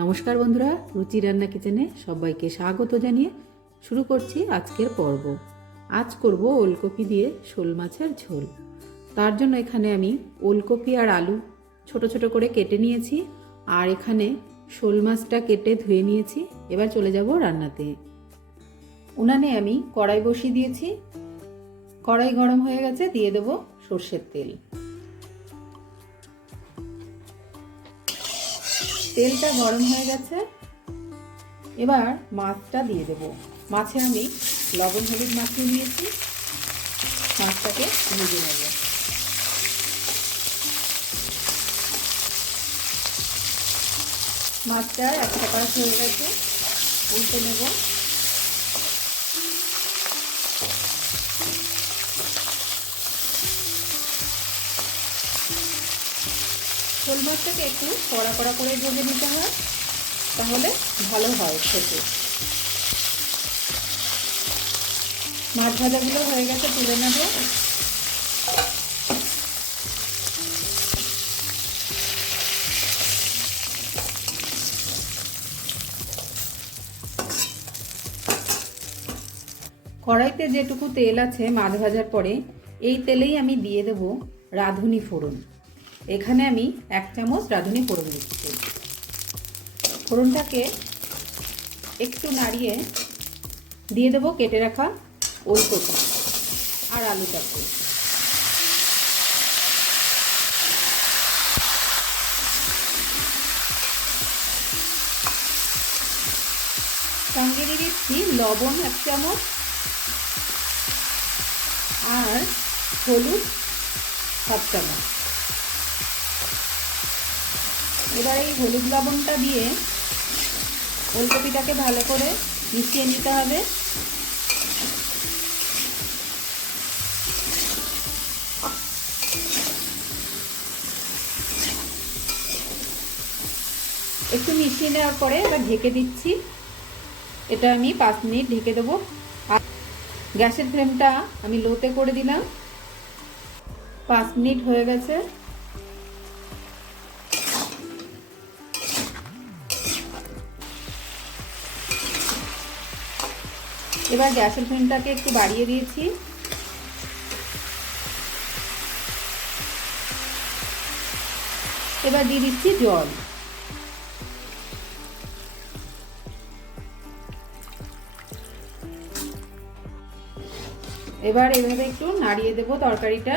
নমস্কার বন্ধুরা, রুচি রান্না কিচেনে সবাইকে স্বাগত জানিয়ে শুরু করছি আজকের পর্ব। আজ করব ওলকপি দিয়ে শোল মাছের ঝোল। তার জন্য এখানে আমি ওলকপি আর আলু ছোট ছোট করে কেটে নিয়েছি আর এখানে শোল মাছটা কেটে ধুয়ে নিয়েছি। এবার চলে যাব রান্নাতে। উনানে আমি কড়াই বসিয়ে দিয়েছি। কড়াই গরম হয়ে গেছে, দিয়ে দেবো সর্ষের তেল। তেলটা গরম হয়ে গেছে। এবার মাছটা দিয়ে দেব। মাছে আমি লবণ হলুদ মাখিয়ে নিয়েছি। মাছটাকে ভেজে নেব। মাছটা একটা পাশ হয়ে গেছে। উল্টে নেব। শোল মাছটাকে একটু কড়া কড়া করে ভেজে নিতে হয়, তাহলে ভালো হয় খেতে। মাছ ভাজাগুলো হয়ে গেছে, তুলে নেব। কড়াইতে যেটুকু তেল আছে মাছ ভাজার পরে, এই তেলেই আমি দিয়ে দেব রাঁধুনি ফোড়ন। এখানে আমি এক চামচ রাঁধুনি ফোড়ন দিচ্ছি। ফোড়নটাকে একটু নাড়িয়ে দিয়ে দেবো কেটে রাখা ওলকপি আর আলুটাকে সঙ্গে দিয়ে দিচ্ছি লবণ এক চামচ আর হলুদ হাফ চামচ। এবার এই হলুদ লবণটা দিয়ে ওলকপিটাকে ভালো করে মিশিয়ে নিতে হবে। একটু মিশিয়ে নেওয়ার পরে এবার ঢেকে দিচ্ছি। এটা আমি পাঁচ মিনিট ঢেকে দেবো। আর গ্যাসের ফ্লেমটা আমি লোতে করে দিলাম। পাঁচ মিনিট হয়ে গেছে। এবার গ্যাসের ফ্লেমটাকে একটু বাড়িয়ে দিয়েছি। এবার দিয়ে দিচ্ছি জল। এবার এভাবে একটু নাড়িয়ে দেবো তরকারিটা।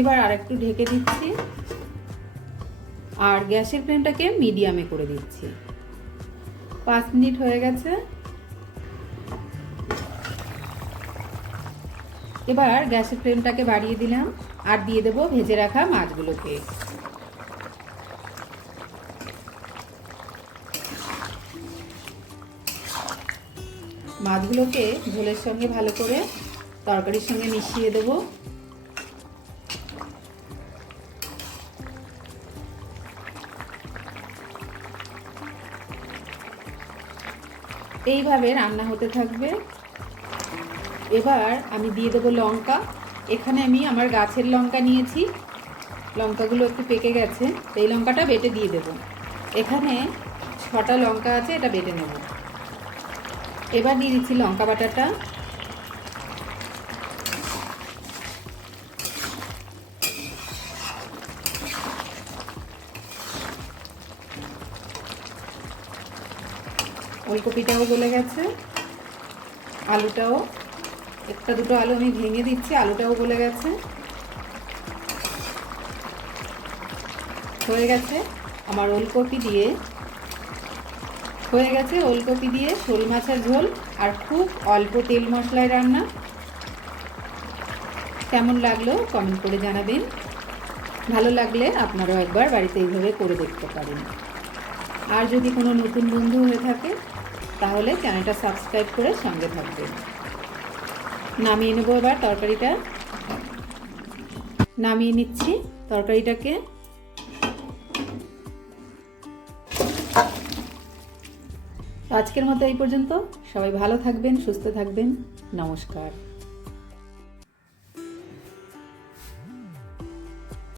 এবার আর একটু ঢেকে দিচ্ছি। আর গ্যাসের ফ্লেমটাকে মিডিয়ামে করে দিচ্ছি। পাঁচ মিনিট হয়ে গেছে। এবার গ্যাসের ফ্লেমটাকে বাড়িয়ে দিলাম আর দিয়ে দেবো ভেজে রাখা মাছগুলোকে। মাছগুলোকে ঝোলের সঙ্গে ভালো করে তরকারির সঙ্গে মিশিয়ে দেবো। এইভাবে রান্না হতে থাকবে। এবার আমি দিয়ে দেবো লঙ্কা। এখানে আমি আমার গাছের লঙ্কা নিয়েছি। লঙ্কাগুলো একটু পেকে গেছে। এই লঙ্কাটা বেটে দিয়ে দেব। এখানে ছটা লঙ্কা আছে, এটা বেটে নেব। এবার দিয়ে দিচ্ছি লঙ্কা বাটাটা। ওলকপিটাও গলে গেছে। আলুটাও। একটা দুটো আলু আমি ভেঙে দিচ্ছি, আলুটাও গলে গেছে। হয়ে গেছে আমার ওলকপি দিয়ে। হয়ে গেছে ওলকপি দিয়ে শোল মাছের ঝোল আর খুব অল্প তেল মশলায় রান্না। কেমন লাগল কমেন্ট করে জানাবেন। ভালো লাগলে আপনারাও একবার বাড়িতে এইভাবে করে দেখতে পারেন। আর যদি কোনো নতুন বন্ধু হয়ে থাকে, তাহলে চ্যানেলটা সাবস্ক্রাইব করে সঙ্গে থাকবেন নামিয়ে নেব এবার তরকারিটা। নামিয়ে নিচ্ছি তরকারিটাকে। আজকের মতো এই পর্যন্ত। সবাই ভালো থাকবেন, সুস্থ থাকবেন। নমস্কার।